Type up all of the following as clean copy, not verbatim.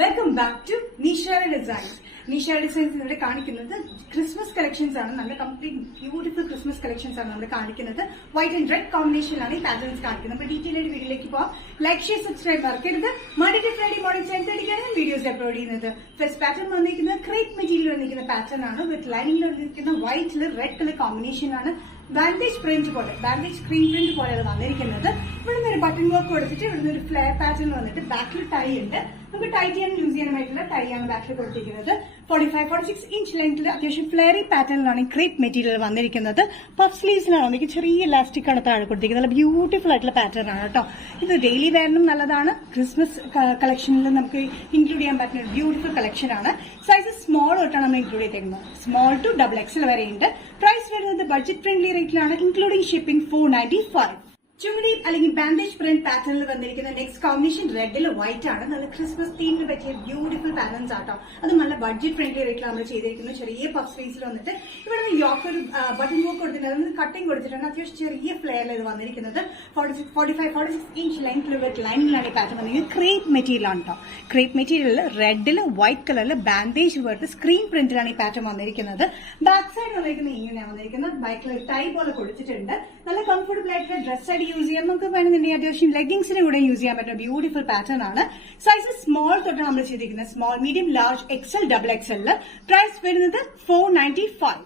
Welcome back to Nisha designs. Nisha designs ഇവിടെ കാണിക്കുന്നത് Christmas collections ആണ്. നമ്മുടെ കംപ്ലീറ്റ് ബ്യൂട്ടിഫുൾ ക്രിസ്മസ് കളക്ഷൻസ് ആണ് നമ്മൾ കാണിക്കുന്നത്. വൈറ്റ് ആൻഡ് റെഡ് കോമ്പിനേഷനിലാണ് ഈ പാറ്റേൺസ് കാണിക്കുന്നത്. അപ്പൊ ഡീറ്റെയിൽ ആയിട്ട് വീഡിയോയിലേക്ക് പോവാം. ലൈക്ക്, ഷെയർ, സബ്സ്ക്രൈബ് മറക്കരുത്. Monday to Friday morning 10:30 videos upload ചെയ്യുന്നത്. ഫസ്റ്റ് പാറ്റേൺ വന്നിരിക്കുന്നത് ക്രേപ്പ് മെറ്റീരിയൽ വന്നിരിക്കുന്ന പാറ്റേൺ ആണ്. വിത്ത് ലൈനിങ്ങിൽ വന്നിരിക്കുന്ന വൈറ്റിൽ റെഡ് കളർ കോമ്പിനേഷൻ ആണ്. ബാൻഡേജ് പ്രിന്റ് പോലെ, ബാൻഡേജ് സ്ക്രീൻ പ്രിന്റ് പോലെയാണ് വന്നിരിക്കുന്നത്. ഇവിടുന്ന് ഒരു ബട്ടൺ വർക്ക് കൊടുത്തിട്ട് ഇവിടുന്ന് ഒരു ഫ്ലെയർ പാറ്റേൺ വന്നിട്ട് ബാക്കിൽ ടൈ ഉണ്ട്. നമുക്ക് ടൈറ്റ് ചെയ്യാനും യൂസ് ചെയ്യാനുമായിട്ടുള്ള ടൈ ആണ് ബാക്കിൽ കൊടുത്തിരിക്കുന്നത്. 45-46 ഇഞ്ച് ലെങ്ത്തിൽ അത്യാവശ്യം ഫ്ലെയറി പാറ്റേണിലാണ് ക്രേപ്പ് മെറ്റീരിയൽ വന്നിരിക്കുന്നത്. പഫ് സ്ലീവ്സിലാണ് വന്നിരിക്കുന്നത്. ചെറിയ ഇലാസ്റ്റിക് ആണ് താഴെ കൊടുത്തിരിക്കുന്നത്. നല്ല ബ്യൂട്ടിഫുൾ ആയിട്ടുള്ള പാറ്റേൺ ആണ് കേട്ടോ. ഇത് ഡെയിലി വെയറിനും നല്ലതാണ്. ക്രിസ്മസ് കളക്ഷനിൽ നമുക്ക് ഇൻക്ലൂഡ് ചെയ്യാൻ പറ്റുന്ന ഒരു ബ്യൂട്ടിഫുൾ കളക്ഷൻ ആണ്. സൈസ് സ്മോൾ തൊട്ടാണ് നമ്മൾ ഇൻക്ലൂഡ് ചെയ്തിരിക്കുന്നത്. സ്മോൾ ടു XXL വരെയുണ്ട്. പ്രൈസ് വരുന്നത് ബഡ്ജറ്റ് ഫ്രണ്ട്ലി റേറ്റിലാണ്, ഇൻക്ലൂഡിംഗ് ഷിപ്പിംഗ് 495. ചുമടി അല്ലെങ്കിൽ ബാൻഡേജ് പ്രിന്റ് പാറ്റേണിൽ വന്നിരിക്കുന്ന നെക്സ്റ്റ് കോമ്പിനേഷൻ റെഡിൽ വൈറ്റ് ആണ്. നല്ല ക്രിസ്മസ് തീമിന് പറ്റിയ ബ്യൂട്ടിഫുൾ പാറ്റേൺസ് ആട്ടോ. അത് നല്ല ബഡ്ജറ്റ് ഫ്രണ്ട്ലി റേറ്റിൽ നമ്മൾ ചെയ്തിരിക്കുന്നത്. ചെറിയ പഫ് സ്ലീവ്സിൽ വന്നിട്ട് ഇവിടെ യോക്ക് ഒരു ബട്ടൺ വർക്ക് കൊടുത്തിട്ടുണ്ട്. അതിന് കട്ടിങ് കൊടുത്തിട്ടുണ്ട്. അത്യാവശ്യം ചെറിയ ഫ്ലെയറിൽ ഇത് വന്നിരിക്കുന്നത്. 45-46 ഇഞ്ച് ലെങ്ത്തിൽ വിത്ത് ലൈനിങ്ങിലാണ് ഈ പാറ്റേൺ വന്നിരിക്കുന്നത്. ക്രേപ്പ് മെറ്റീരിയൽ ആണ് കേട്ടോ. ക്രേപ്പ് മെറ്റീരിയൽ റെഡിൽ വൈറ്റ് കളറിൽ ബാൻഡേജ് വർക്ക് സ്ക്രീൻ പ്രിന്റിലാണ് ഈ പാറ്റേൺ വന്നിരിക്കുന്നത്. ബാക്ക് സൈഡ് വന്നിരിക്കുന്നത് ഇങ്ങനെയാണ് വന്നിരിക്കുന്നത്. ബാക്കിൽ ടൈ പോലെ കൊടുത്തിട്ടുണ്ട്. നല്ല കംഫർട്ടബിൾ ആയിട്ടുള്ള ഡ്രസ് ആയിട്ട് യൂസ് ചെയ്യാം. നമുക്ക് വേണമെന്നുണ്ടെങ്കിൽ അത്യാവശ്യം ലെഗിങ്സിന് കൂടെ യൂസ് ചെയ്യാൻ പറ്റുന്ന ബ്യൂട്ടിഫുൾ പാറ്റേൺ ആണ്. സൈസ് സ്മോൾ തൊട്ടാണ് നമ്മൾ ചെയ്തിരിക്കുന്നത്. Small, medium, large, XL, XXL. Price വരുന്നത് 495.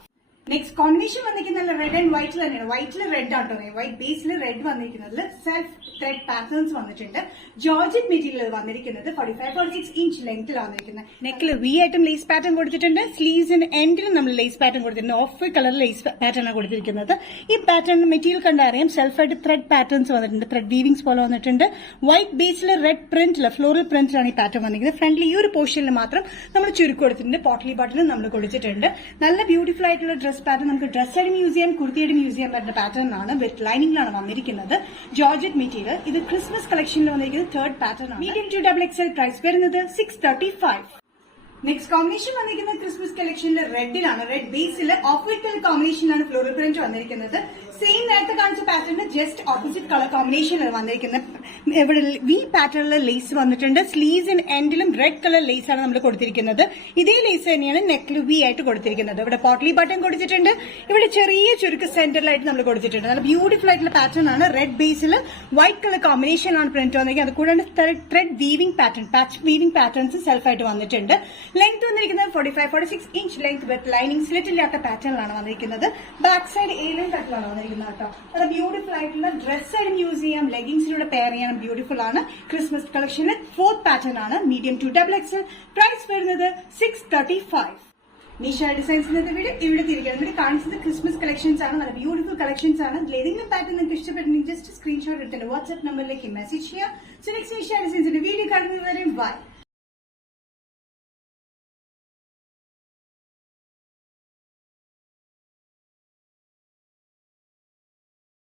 നെക്സ്റ്റ് കോമ്പിനേഷൻ വന്നിരിക്കുന്നത് റെഡ് ആൻഡ് വൈറ്റിൽ തന്നെയാണ്. വൈറ്റിൽ റെഡ് ആട്ടോ. വൈറ്റ് ബേസിൽ റെഡ് വന്നിരിക്കുന്നതിൽ സെൽഫ് ത്രെഡ് പാറ്റേൺസ് വന്നിട്ടുണ്ട്. ജോർജറ്റ് മെറ്റീരിയൽ വന്നിരിക്കുന്നത് 45-46 ഇഞ്ച് ലെങ്ത്തിൽ വന്നിരിക്കുന്നത്. നെക്കിൽ വി ആയിട്ടും ലേസ് പാറ്റേൺ കൊടുത്തിട്ടുണ്ട്. സ്ലീവ്സിന് എൻഡിലും നമ്മൾ ലേസ് പാറ്റേൺ കൊടുത്തിട്ടുണ്ട്. ഓഫ് കളർ ലേസ് പാറ്റേൺ ആണ് കൊടുത്തിരിക്കുന്നത്. ഈ പാറ്റേൺ മെറ്റീരിയൽ കണ്ടറിയാം. സെൽഫായിട്ട് ത്രെഡ് പാറ്റേൺസ് വന്നിട്ടുണ്ട്. ത്രെഡ് വീവിംഗ്സ് പോലെ വന്നിട്ടുണ്ട്. വൈറ്റ് ബേസിൽ റെഡ് പ്രിന്റിൽ ഫ്ലോറൽ പ്രിന്റിലാണ് ഈ പാറ്റേൺ വന്നിരിക്കുന്നത്. ഫ്രണ്ടിൽ ഈ ഒരു പോർഷനിൽ മാത്രം നമ്മൾ ചുരുക്കി കൊടുത്തിട്ടുണ്ട്. പോട്ട്ലി ബട്ടണും നമ്മൾ കൊടുത്തിട്ടുണ്ട്. നല്ല ബ്യൂട്ടിഫുൾ ആയിട്ടുള്ള ഡ്രസ് പാറ്റേൺ നമുക്ക് ഡ്രസ്സായിട്ടും യൂസ് ചെയ്യാൻ, കുർത്തിയായിട്ടും യൂസ് ചെയ്യാൻ പറ്റുന്ന പാറ്റേൺ ആണ്. വിത്ത് ലൈനിങ്ങിലാണ് വന്നിരിക്കുന്നത്. Georgette material. ഇത് ക്രിസ്മസ് കളക്ഷനിൽ വന്നിരിക്കുന്നത് തേർഡ് പാറ്റേൺ ആണ്. Medium to XXL. പ്രൈസ് വരുന്നത് 635. നെക്സ്റ്റ് കോമ്പിനേഷൻ വന്നിരിക്കുന്നത് ക്രിസ്മസ് കളക്ഷനിൽ റെഡിലാണ്. റെഡ് ബേസിൽ ഓഫ് വൈറ്റ് കളർ കോമ്പിനേഷനിലാണ് ഫ്ലോറൽ പ്രിന്റ് വന്നിരിക്കുന്നത്. സെയിം നേരത്തെ കാണിച്ച പാറ്റേണിന് ജസ്റ്റ് ഓപ്പോസിറ്റ് കളർ കോമ്പിനേഷനിലാണ് വന്നിരിക്കുന്നത്. ഇവിടെ വി പാറ്റേണിൽ ലേസ് വന്നിട്ടുണ്ട്. സ്ലീവ്സിന് എൻഡിലും റെഡ് കളർ ലേസ് ആണ് നമ്മൾ കൊടുത്തിരിക്കുന്നത്. ഇതേ ലേസ് തന്നെയാണ് നെക്കിൽ വി ആയിട്ട് കൊടുത്തിരിക്കുന്നത്. ഇവിടെ പോട്ട്ലി ബട്ടൺ കൊടുത്തിട്ടുണ്ട്. ഇവിടെ ചെറിയ ചുരുക്ക് സെന്ററിലായിട്ട് നമ്മൾ കൊടുത്തിട്ടുണ്ട്. നല്ല ബ്യൂട്ടിഫുൾ ആയിട്ടുള്ള പാറ്റേൺ ആണ്. റെഡ് ബേസിൽ വൈറ്റ് കളർ കോമ്പിനേഷനാണ് പ്രിന്റ് വന്നിരിക്കുന്നത്. അതുകൂടാണ്ട് thread weaving pattern, patch weaving patterns സെൽഫായിട്ട് വന്നിട്ടുണ്ട്. ലെങ്ത് വന്നിരിക്കുന്നത് 45-46 inch length with lining slit ഇല്ലാത്ത പാറ്റേണിലാണ് വന്നിരിക്കുന്നത്. ബാക്ക് സൈഡ് ഏലിയൻ കട്ടിലാണ് വന്നിരിക്കുന്നത് കേട്ടോ. അത് ബ്യൂട്ടിഫുൾ ആയിട്ടുള്ള ഡ്രസ് ആയിട്ടും യൂസ് ചെയ്യാം, ലെഗിങ്സിലൂടെ പെയർ ചെയ്യാൻ ബ്യൂട്ടിഫുൾ ആണ്. ക്രിസ്മസ് കളക്ഷനിൽ ഫോർത്ത് പാറ്റേൺ ആണ്. Medium to XXL. പ്രൈസ് വരുന്നത് 635. നിഷ ഡിസൈൻസിന്റെ വീഡിയോ ഇവിടെ തിരിക്കണം. ഇവിടെ കാണിച്ചത് ക്രിസ്മസ് കളക്ഷൻസ് ആണ്. നല്ല ബ്യൂട്ടിഫുൾ കളക്ഷൻസ് ആണ്. ഇതിൽ ഏതെങ്കിലും പാറ്റേൺ നിങ്ങൾക്ക് ഇഷ്ടപ്പെട്ടിട്ടുണ്ടെങ്കിൽ ജസ്റ്റ് സ്ക്രീൻഷോട്ട് എടുത്തിട്ട് വാട്സ്ആപ്പ് നമ്പറിലേക്ക് മെസ്സേജ് ചെയ്യാം. സോ നെക്സ്റ്റ് നിഷ ഡിസൈൻസിന്റെ വീഡിയോ കാണുന്നതുവരെ ബൈ.